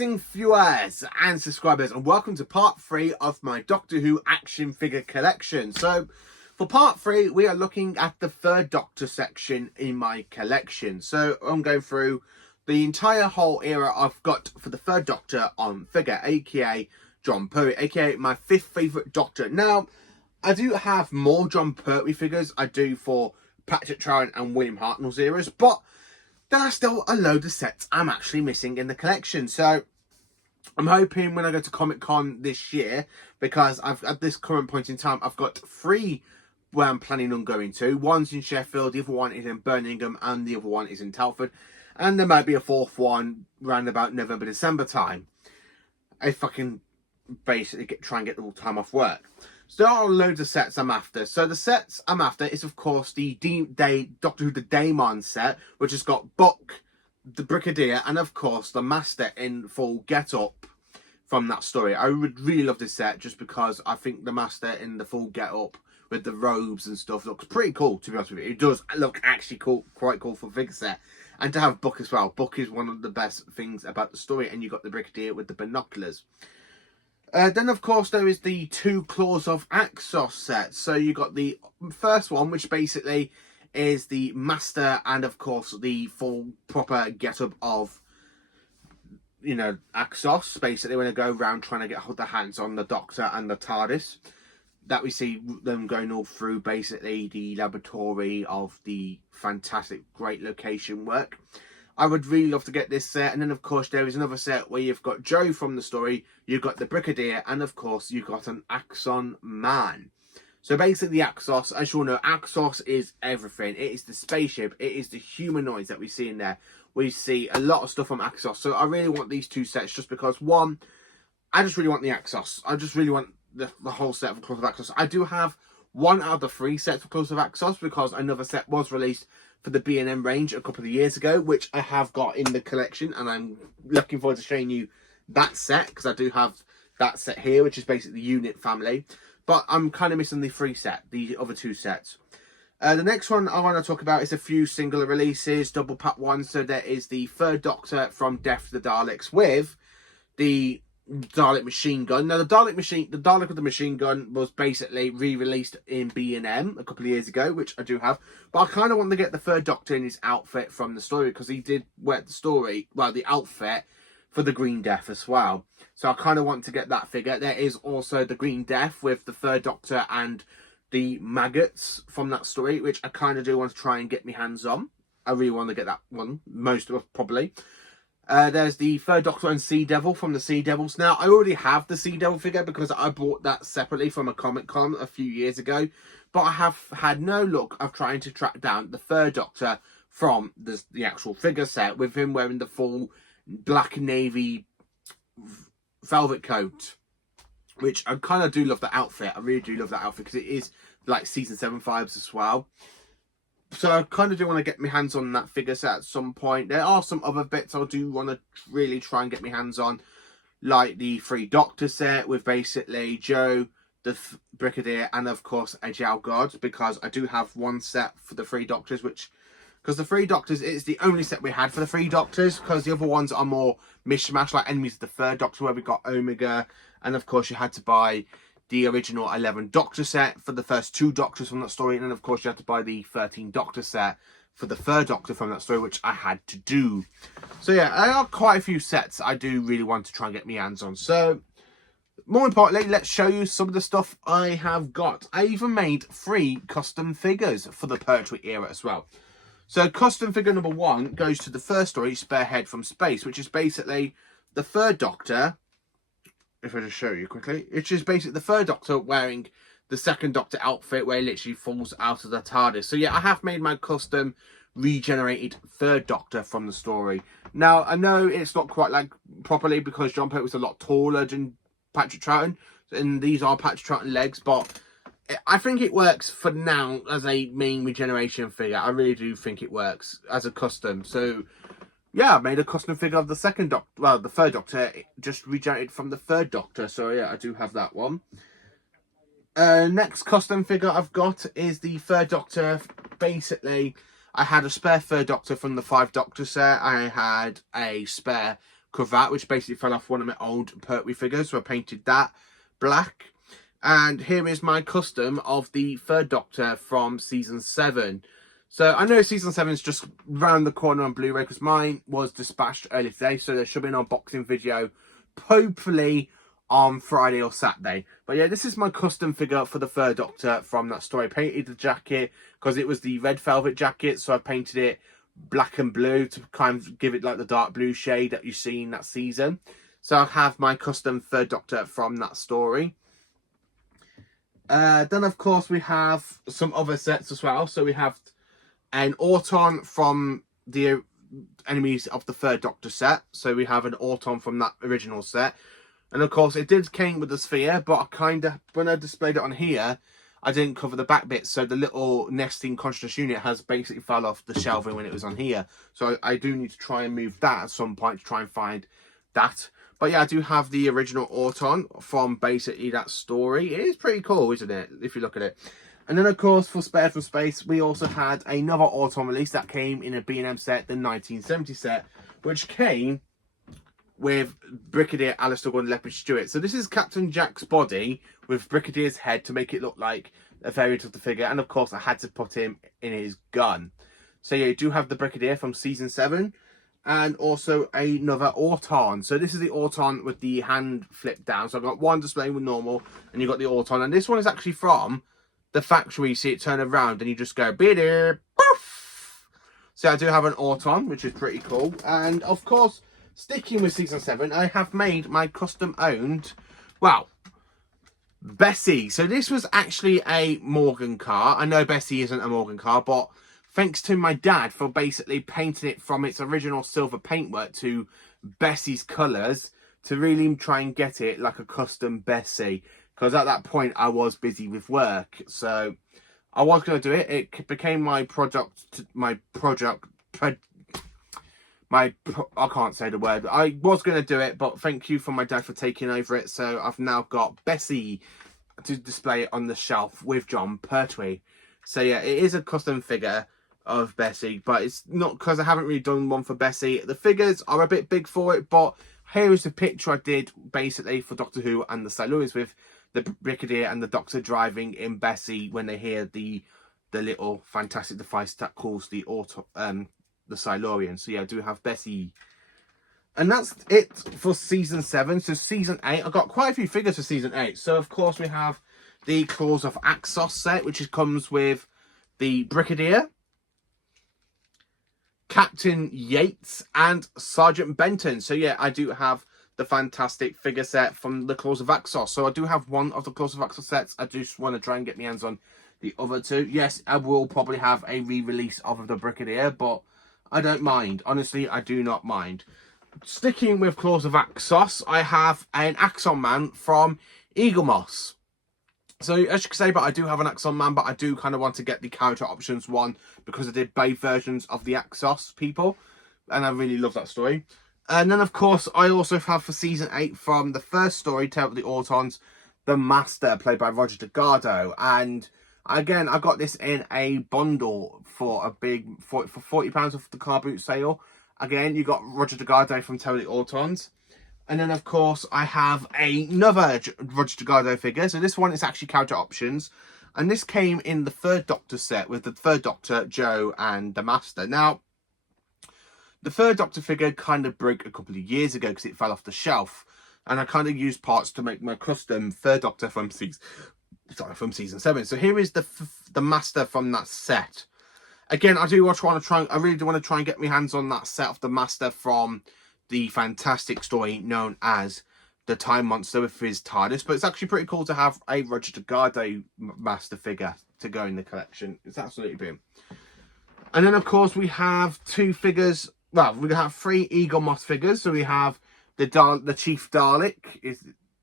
amazing viewers and subscribers, and welcome to part 3 of my Doctor Who action figure collection. So for part 3 we are looking at the third Doctor section in my collection. So I'm going through the entire whole era I've got for the third Doctor on figure, aka Jon Pertwee, aka my 5th favourite Doctor. Now I do have more Jon Pertwee figures. I do for Patrick Troughton and William Hartnell's eras, but there are still a load of sets I'm actually missing in the collection. So I'm hoping when I go to Comic-Con this year, because at this current point in time, I've got 3 where I'm planning on going to. One's in Sheffield, the other one is in Birmingham, and the other one is in Telford. And there might be a 4th one around about November, December time, if I can basically try and get all the time off work. So there are loads of sets I'm after. So the sets I'm after is, of course, the Doctor Who The Daemon set, which has got Buck, the Brigadier, and, of course, the Master in full get-up from that story. I would really love this set just because I think the Master in the full get-up with the robes and stuff looks pretty cool, to be honest with you. It does look actually cool, quite cool for a figure set. And to have Buck as well. Buck is one of the best things about the story, and you've got the Brigadier with the binoculars. Then, of course, there is the 2 Claws of Axos set. So you got the first one, which basically is the Master and, of course, the full proper get-up of, you know, Axos. Basically, when they go around trying to get their hands on the Doctor and the TARDIS. That we see them going all through, basically, the laboratory of the fantastic, great location work. I would really love to get this set. And then, of course, there is another set where you've got Joe from the story, you've got the Brigadier, and, of course, you've got an Axon Man. So, basically, the Axos, as you all know, Axos is everything. It is the spaceship. It is the humanoids that we see in there. We see a lot of stuff from Axos. So, I really want these 2 sets just because, one, I just really want the Axos. I just really want the whole set of Claws of Axos. I do have 1 out of the 3 sets of Claws of Axos because another set was released for the B&M range a couple of years ago, which I have got in the collection, and I'm looking forward to showing you that set because I do have that set here, which is basically the unit family. But I'm kind of missing the 3 set, the other 2 sets. The next one I want to talk about is a few singular releases, double pack ones. So there is the third Doctor from Death of the Daleks with the Dalek machine gun. Now the Dalek with the machine gun was basically re-released in B&M a couple of years ago, which I do have. But I kind of want to get the third Doctor in his outfit from the story because he did wear the outfit for the Green Death as well. So I kind of want to get that figure. There is also the Green Death with the third Doctor and the maggots from that story, which I kind of do want to try and get my hands on. I really want to get that one, most of it probably. There's the third Doctor and Sea Devil from the Sea Devils. Now, I already have the Sea Devil figure because I bought that separately from a Comic-Con a few years ago. But I have had no luck of trying to track down the third Doctor from the actual figure set with him wearing the full black navy velvet coat. Which I kind of do love the outfit. I really do love that outfit because it is like Season 7 vibes as well. So I kind of do want to get my hands on that figure set at some point. There are some other bits I do want to really try and get my hands on. Like the 3 Doctor set with basically Joe, the Brigadier, and of course Ajal God. Because I do have 1 set for the 3 Doctors, because the 3 Doctors is the only set we had for the 3 Doctors. Because the other ones are more mishmash, like Enemies of the Third Doctor, where we got Omega. And of course you had to buy the original 11 Doctor set for the first 2 Doctors from that story. And then, of course, you have to buy the 13 Doctor set for the 3rd Doctor from that story, which I had to do. So, yeah, there are quite a few sets I do really want to try and get my hands on. So, more importantly, let's show you some of the stuff I have got. I even made 3 custom figures for the Pertwee era as well. So, custom figure number 1 goes to the first story, Sparehead from Space, which is basically the 3rd Doctor. If I just show you quickly, it's just basically the 3rd Doctor wearing the 2nd Doctor outfit where he literally falls out of the TARDIS. So yeah, I have made my custom regenerated 3rd Doctor from the story. Now, I know it's not quite like properly because Jon Pertwee was a lot taller than Patrick Troughton, and these are Patrick Troughton legs, but I think it works for now as a main regeneration figure. I really do think it works as a custom. So yeah, I made a custom figure of the 2nd Doctor, well, the 3rd Doctor, just regenerated from the 3rd Doctor. So yeah, I do have that one. Next custom figure I've got is the 3rd Doctor. Basically, I had a spare 3rd Doctor from the 5 Doctor set. I had a spare cravat, which basically fell off one of my old Pertwee figures, so I painted that black. And here is my custom of the Third Doctor from Season 7. So I know Season 7 is just round the corner on Blu-ray, because mine was dispatched earlier today, so there should be an unboxing video, hopefully on Friday or Saturday. But yeah, this is my custom figure for the Third Doctor from that story. I painted the jacket because it was the red velvet jacket, so I painted it black and blue to kind of give it like the dark blue shade that you see in that season. So I have my custom Third Doctor from that story. Then of course we have some other sets as well. So we have an Auton from the Enemies of the Third Doctor set. So we have an Auton from that original set. And of course it did came with the sphere, but I kind of, when I displayed it on here, I didn't cover the back bit. So the little nesting consciousness unit has basically fell off the shelving when it was on here. So I do need to try and move that at some point to try and find that. But yeah, I do have the original Auton from basically that story. It is pretty cool, isn't it, if you look at it. And then, of course, for Spared from Space, we also had another Auton release that came in a B&M set, the 1970 set, which came with Brigadier Alistair Gordon Lethbridge-Stewart. So this is Captain Jack's body with Brigadier's head to make it look like a variant of the figure. And, of course, I had to put him in his gun. So, yeah, you do have the Brigadier from Season 7. And also another Auton. So this is the Auton with the hand flipped down. So I've got one displaying with normal, and you've got the Auton. And this one is actually from the factory. You see it turn around, and you just go, bitter, poof. So I do have an Auton, which is pretty cool. And of course, sticking with Season 7, I have made my custom owned, well, Bessie. So this was actually a Morgan car. I know Bessie isn't a Morgan car, but thanks to my dad for basically painting it from its original silver paintwork to Bessie's colours to really try and get it like a custom Bessie. Because at that point I was busy with work. So I was going to do it. It became my project, I can't say the word. I was going to do it, but thank you for my dad for taking over it. So I've now got Bessie to display it on the shelf with Jon Pertwee. So yeah, it is a custom figure of Bessie, but it's not because I haven't really done one for Bessie. The figures are a bit big for it, but here is the picture I did basically for Doctor Who and the Silurians with the Brigadier and the Doctor driving in Bessie when they hear the little fantastic device that calls the Silurian. So yeah, I do have Bessie. And that's it for Season 7. So Season 8, I've got quite a few figures for Season 8. So of course we have the Claws of Axos set, which comes with the Brigadier, Captain Yates, and Sergeant Benton. So yeah, I do have the fantastic figure set from the Claws of Axos. So I do have one of the Claws of Axos sets. I just want to try and get my hands on the other two. Yes, I will probably have a re-release of the Brigadier, but I don't mind. Honestly, I do not mind. Sticking with Claws of Axos, I have an Axon Man from Eaglemoss. So, as you can say, but I do have an Axon Man, but I do kind of want to get the character options one because I did both versions of the Axos people, and I really love that story. And then, of course, I also have for Season 8 from the first story, Tale of the Autons, the Master, played by Roger Delgado. And again, I got this in a bundle for a big, for £40 off the car boot sale. Again, you got Roger Delgado from Tale of the Autons. And then, of course, I have another Roger Delgado figure. So this one is actually character options. And this came in the Third Doctor set with the Third Doctor, Joe, and the Master. Now, the Third Doctor figure kind of broke a couple of years ago because it fell off the shelf. And I kind of used parts to make my custom Third Doctor from Season 7. So here is the Master from that set. Again, I really do want to try and get my hands on that set of the Master from the fantastic story known as The Time Monster with his TARDIS. But it's actually pretty cool to have a Roger Delgado Master figure to go in the collection. It's absolutely brilliant. And then, of course, we have two figures. Well, we have three Eaglemoss figures. So we have the Chief Dalek,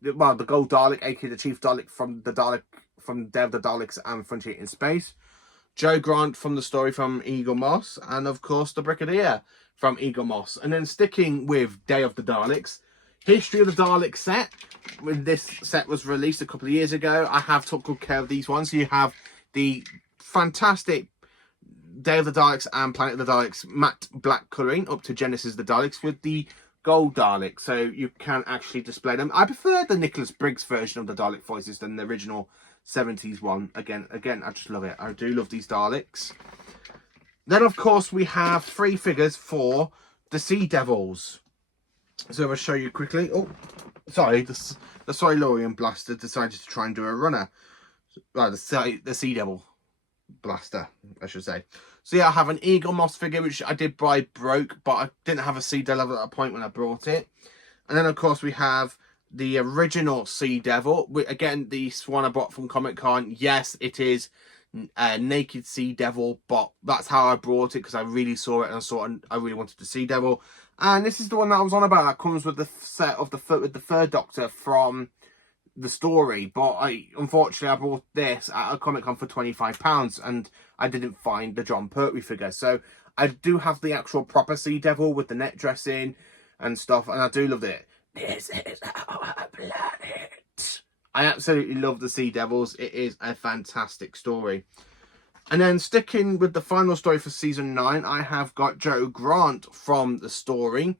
the Gold Dalek, aka the Chief Dalek from Day of the Daleks and Frontier in Space. Joe Grant from the story from Eaglemoss, and of course the Brigadier from Eaglemoss. And then sticking with Day of the Daleks, History of the Daleks set. When this set was released a couple of years ago, I have took good care of these ones. So you have the fantastic Day of the Daleks and Planet of the Daleks matte black colouring up to Genesis of the Daleks with the gold Daleks, so you can actually display them. I prefer the Nicholas Briggs version of the Dalek voices than the original 70s one. Again, I just love it. I do love these Daleks. Then, of course, we have 3 figures for the Sea Devils. So I'll show you quickly. Oh, sorry, the Silurian Blaster decided to try and do a runner. Well, the Sea Devil Blaster, I should say. So yeah, I have an Eaglemoss figure, which I did buy broke, but I didn't have a Sea Devil at that point when I brought it. And then, of course, we have the original Sea Devil. Again, the one I bought from Comic Con. Yes, it is a naked Sea Devil, but that's how I brought it, because I really saw it and I saw it and I really wanted the Sea Devil. And this is the one that I was on about, that comes with the set of with the Third Doctor from the story. But unfortunately I bought this at a Comic Con for £25 and I didn't find the John Pertwee figure. So I do have the actual proper Sea Devil with the net dressing and stuff, and I do love it. This is our planet. I absolutely love the Sea Devils. It is a fantastic story. And then sticking with the final story for season 9, I have got Jo Grant from the story,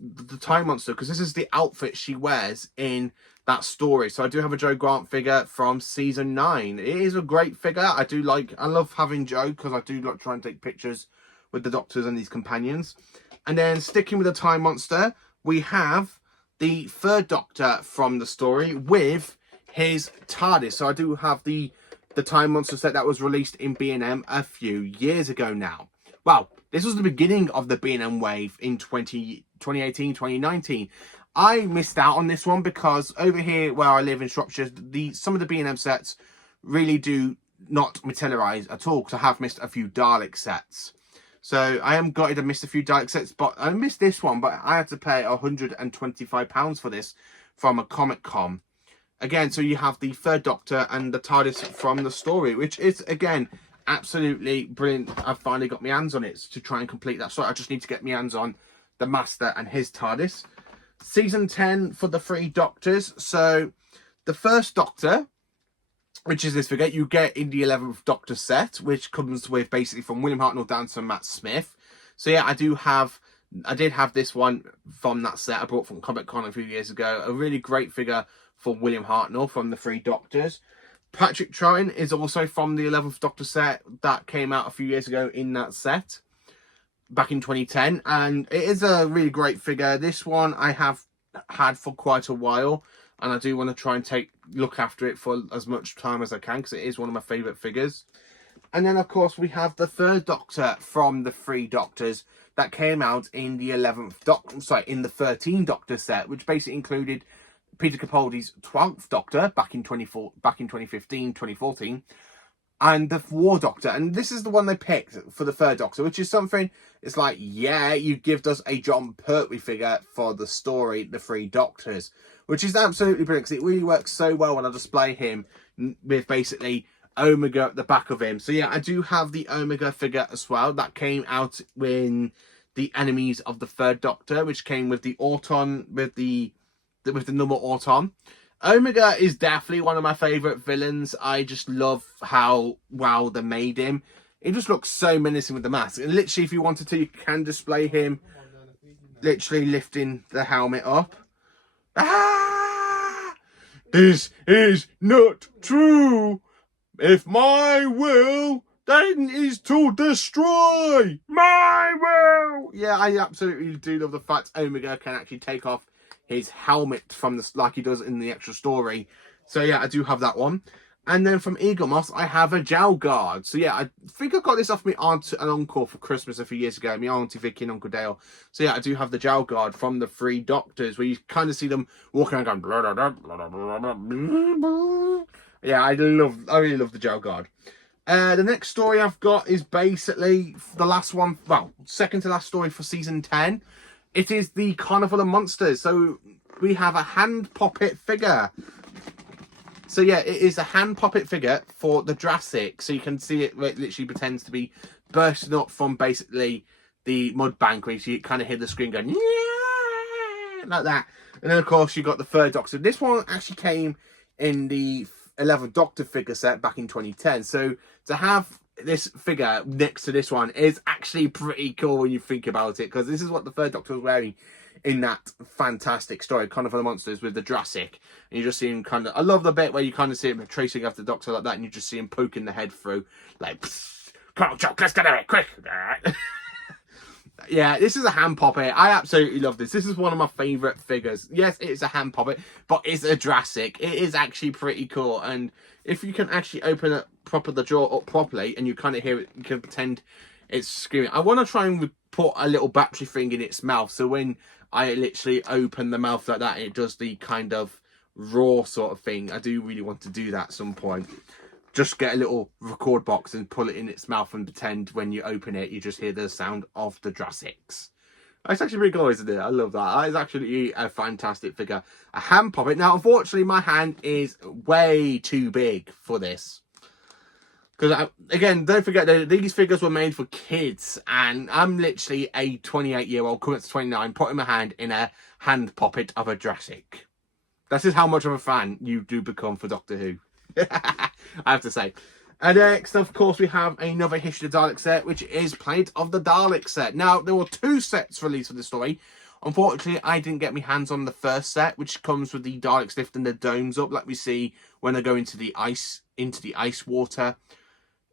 the Time Monster, because this is the outfit she wears in that story. So I do have a Jo Grant figure from season 9. It is a great figure. I love having Jo, because I do like try and take pictures with the Doctors and these companions. And then sticking with the Time Monster, we have the Third Doctor from the story with his TARDIS. So I do have the Time Monster set that was released in B&M a few years ago now. Well, this was the beginning of the B&M wave in 2018, 2019. I missed out on this one because over here where I live in Shropshire, some of the B&M sets really do not materialise at all, because I have missed a few Dalek sets. So I am gutted I missed a few Dalek sets, but I missed this one, but I had to pay £125 for this from a Comic Con. Again, so you have the Third Doctor and the TARDIS from the story, which is, again, absolutely brilliant. I've finally got my hands on it to try and complete that story. I just need to get my hands on the Master and his TARDIS. Season 10 for the 3 Doctors. So the First Doctor, which is this figure, you get in the 11th Doctor set, which comes with basically from William Hartnell down to Matt Smith. So yeah, I did have this one from that set I bought from Comic Con a few years ago. A really great figure for William Hartnell from the 3 Doctors. Patrick Troughton is also from the 11th Doctor set that came out a few years ago in that set, back in 2010. And it is a really great figure. This one I have had for quite a while, and I do want to try and look after it for as much time as I can, because it is one of my favourite figures. And then, of course, we have the Third Doctor from the 3 Doctors that came out in the 13 Doctor set, which basically included Peter Capaldi's 12th Doctor back in 2015, 2014, and the War Doctor. And this is the one they picked for the Third Doctor, which is something, it's like, yeah, you give us a John Pertwee figure for the story, the 3 Doctors, which is absolutely brilliant, because it really works so well when I display him with basically Omega at the back of him. So yeah, I do have the Omega figure as well. That came out when the Enemies of the Third Doctor, which came with the Auton, with the number Auton. Omega is definitely one of my favourite villains. I just love how well they made him. He just looks so menacing with the mask. And literally, if you wanted to, you can display him literally lifting the helmet up. Ah! This is not true. If my will, then is to destroy my will. Yeah, I absolutely do love the fact Omega can actually take off his helmet from like he does in the extra story. So yeah, I do have that one. And then from Eaglemoss, I have a Jowl Guard. So yeah, I think I got this off my aunt and uncle for Christmas a few years ago. My auntie Vicky and Uncle Dale. So yeah, I do have the Jowl Guard from the 3 Doctors, where you kind of see them walking around going blah, blah, blah, blah, blah, blah. Yeah, I really love the Jowl Guard. The next story I've got is basically the last one, well, second to last story for season 10. It is the Carnival of Monsters. So we have a hand puppet figure. So yeah, it is a hand puppet figure for the Jurassic. So you can see it literally pretends to be bursting up from basically the mud bank, where you kind of hear the screen going, yeah, like that. And then of course you got the Third Doctor. This one actually came in the 11th Doctor figure set back in 2010. So to have this figure next to this one is actually pretty cool when you think about it, because this is what the Third Doctor was wearing in that fantastic story, Connor for the Monsters, with the Jurassic. And you just see him kind of, I love the bit where you kind of see him tracing after the Doctor like that, and you just see him poking the head through, like, come on, Chuck, let's get it, quick. Yeah, this is a hand puppet. I absolutely love this. This is one of my favourite figures. Yes, it's a hand puppet, but it's a Jurassic. It is actually pretty cool. And if you can actually open it the jaw up properly, and you kind of hear it, you can pretend it's screaming. I want to try and put a little battery thing in its mouth, so when I literally open the mouth like that, it does the kind of roar sort of thing. I do really want to do that at some point. Just get a little record box and pull it in its mouth and pretend when you open it, you just hear the sound of the Jurassics. It's actually pretty cool, isn't it? I love that. It's actually a fantastic figure. A hand puppet. Now, unfortunately, my hand is way too big for this. Because, again, don't forget that these figures were made for kids. And I'm literally a 28-year-old, coming to 29, putting my hand in a hand puppet of a Jurassic. This is how much of a fan you do become for Doctor Who. I have to say. And next, of course, we have another History of the Daleks set, which is Planet of the Daleks set. Now, there were 2 sets released for the story. Unfortunately, I didn't get my hands on the first set, which comes with the Daleks lifting their domes up, like we see when they go into the ice water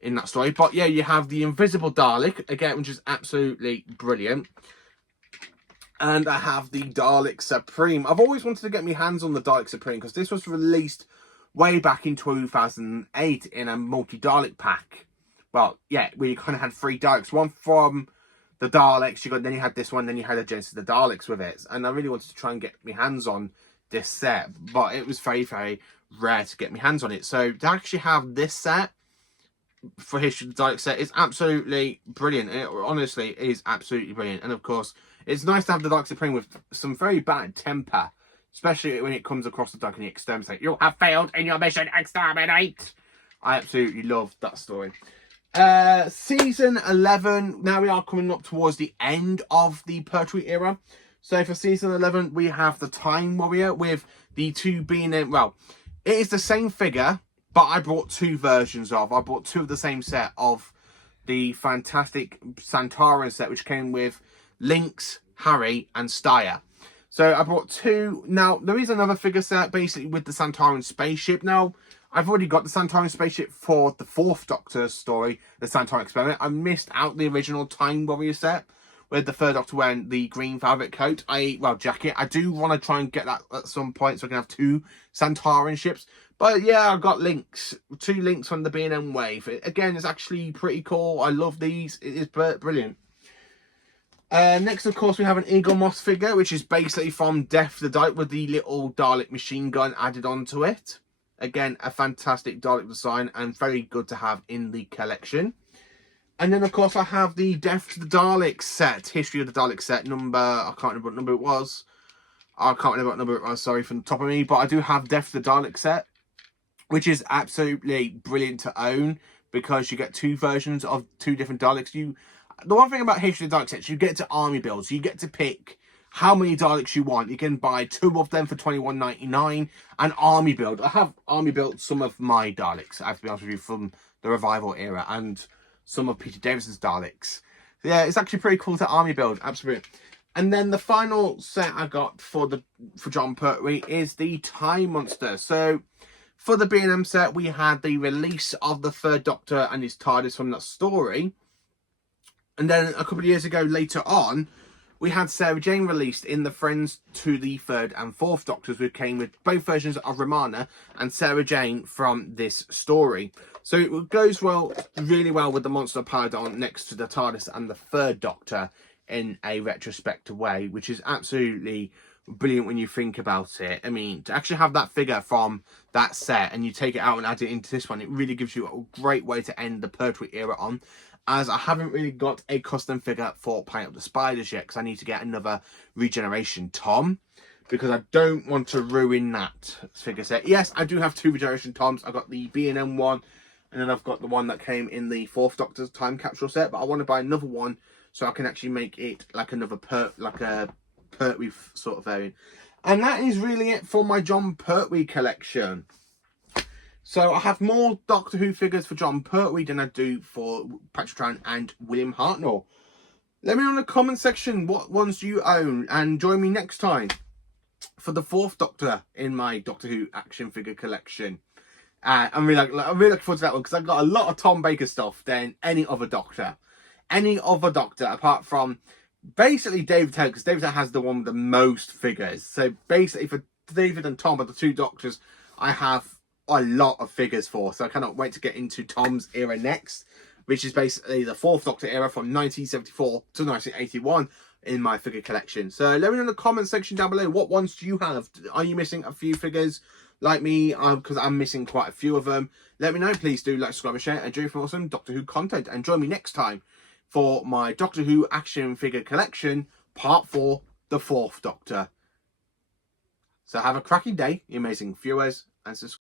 in that story. But yeah, you have the Invisible Dalek, again, which is absolutely brilliant. And I have the Dalek Supreme. I've always wanted to get my hands on the Dalek Supreme, because this was released way back in 2008 in a multi-Dalek pack. Well, yeah, where you kind of had 3 Daleks. One from the Daleks, then you had this one, then you had a Genesis of the Daleks with it. And I really wanted to try and get my hands on this set, but it was very, very rare to get my hands on it. So to actually have this set for History of the Daleks set is absolutely brilliant. It honestly is absolutely brilliant. And of course, it's nice to have the Dalek Supreme with some very bad temper. Especially when it comes across the Dalek and the exterminate. You have failed in your mission, exterminate! I absolutely love that story. Season 11. Now we are coming up towards the end of the Pertwee era. So for season 11, we have the Time Warrior with the 2 being in... Well, it is the same figure, but I brought 2 versions of. I brought 2 of the same set of the fantastic Santaran set, which came with Lynx, Harry, and Steyr. So I brought 2. Now, there is another figure set, basically, with the Santaran spaceship. Now, I've already got the Santaran spaceship for the 4th Doctor story, the Santaran Experiment. I missed out the original Time Warrior set, with the 3rd Doctor wearing the green velvet coat. Jacket. I do want to try and get that at some point, so I can have 2 Santaran ships. But yeah, I've got Lynx. 2 Lynx from the B&M wave. Again, it's actually pretty cool. I love these. It is brilliant. Next, of course, we have an Eaglemoss figure, which is basically from Death the Dalek with the little Dalek machine gun added onto it. Again, a fantastic Dalek design and very good to have in the collection. And then, of course, I have the Death to the Dalek set, History of the Dalek set number. I can't remember what number it was. Sorry, from the top of me. But I do have Death to the Dalek set, which is absolutely brilliant to own because you get 2 versions of 2 different Daleks. The one thing about History of the Dalek sets, you get to army builds. You get to pick how many Daleks you want. You can buy 2 of them for $21.99 and army build. I have army built some of my Daleks, I have to be honest with you, from the Revival era and some of Peter Davison's Daleks. So yeah, it's actually pretty cool to army build, absolutely. And then the final set I got for Jon Pertwee is the Time Monster. So for the B&M set, we had the release of the 3rd Doctor and his TARDIS from that story. And then a couple of years ago, later on, we had Sarah Jane released in the Friends to the 3rd and 4th Doctors, which came with both versions of Romana and Sarah Jane from this story. So it goes really well with the Monster Paradon next to the TARDIS and the 3rd Doctor in a retrospective way, which is absolutely brilliant when you think about it. I mean, to actually have that figure from that set and you take it out and add it into this one, it really gives you a great way to end the Pertwee era on. As I haven't really got a custom figure for Planet of the Spiders yet, because I need to get another Regeneration Tom, because I don't want to ruin that figure set. Yes, I do have 2 Regeneration Toms. I've got the B&M one, and then I've got the one that came in the 4th Doctor's time capsule set, but I want to buy another one so I can actually make it like another Pertwee sort of variant. And that is really it for my Jon Pertwee collection. So I have more Doctor Who figures for Jon Pertwee than I do for Patrick Troughton and William Hartnell. Let me know in the comment section what ones you own, and join me next time for the 4th Doctor in my Doctor Who action figure collection. I'm really looking forward to that one because I've got a lot of Tom Baker stuff than any other Doctor. Any other Doctor apart from basically David Tennant, because David Tennant has the one with the most figures. So basically for David and Tom are the 2 Doctors I have a lot of figures for. So I cannot wait to get into Tom's era next, which is basically the 4th Doctor era from 1974 to 1981 in my figure collection. So let me know in the comment section down below, what ones do you have? Are you missing a few figures like me? Because I'm missing quite a few of them. Let me know. Please do like, subscribe and share, and join for awesome Doctor Who content. And join me next time for my Doctor Who action figure collection, part 4, the 4th Doctor. So have a cracking day, you amazing viewers, and subscribe.